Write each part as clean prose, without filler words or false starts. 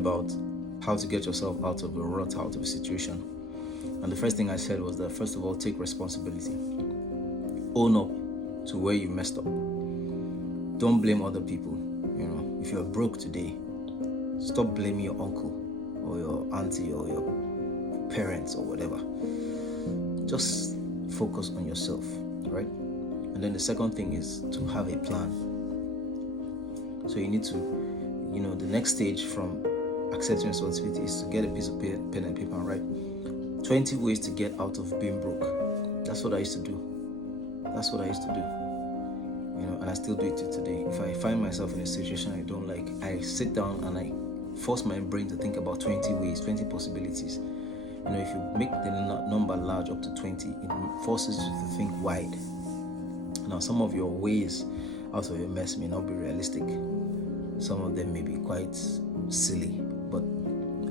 about how to get yourself out of a rut, out of a situation. And the first thing I said was that, first of all, take responsibility. Own up to where you messed up. Don't blame other people. If you're broke today, stop blaming your uncle or your auntie or your parents or whatever. Just focus on yourself, right? And then the second thing is to have a plan. So you need to, the next stage from accepting responsibility is to get a piece of pen and paper and write 20 ways to get out of being broke. That's what I used to do. And I still do it till today. If I find myself in a situation I don't like, I sit down and I force my brain to think about 20 ways, 20 possibilities. If you make the number large up to 20, it forces you to think wide. Now, some of your ways out of your mess may not be realistic. Some of them may be quite silly, but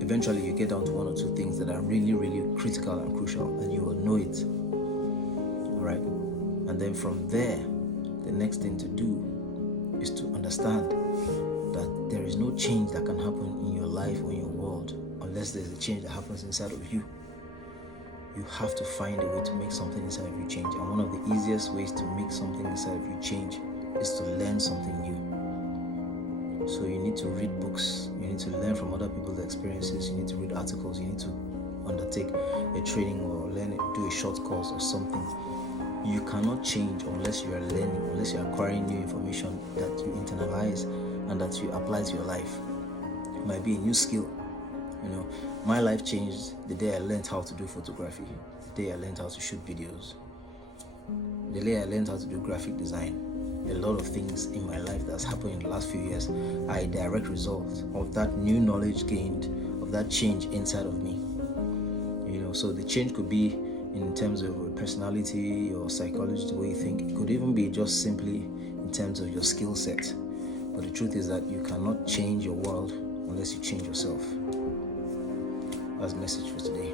eventually you get down to one or two things that are really, really critical and crucial, and you will know it. All right? And then from there, the next thing to do is to understand that there is no change that can happen in your life or in your world unless there's a change that happens inside of you. You have to find a way to make something inside of you change. And one of the easiest ways to make something inside of you change is to learn something new. So you need to read books, you need to learn from other people's experiences, you need to read articles, you need to undertake a training or do a short course or something. You cannot change unless you are learning, unless you are acquiring new information that you internalize and that you apply to your life. It might be a new skill. My life changed the day I learned how to do photography, the day I learned how to shoot videos, the day I learned how to do graphic design. A lot of things in my life that's happened in the last few years are a direct result of that new knowledge gained, of that change inside of me. So the change could be in terms of personality or psychology, the way you think. It could even be just simply in terms of your skill set. But the truth is that you cannot change your world unless you change yourself. That's the message for today.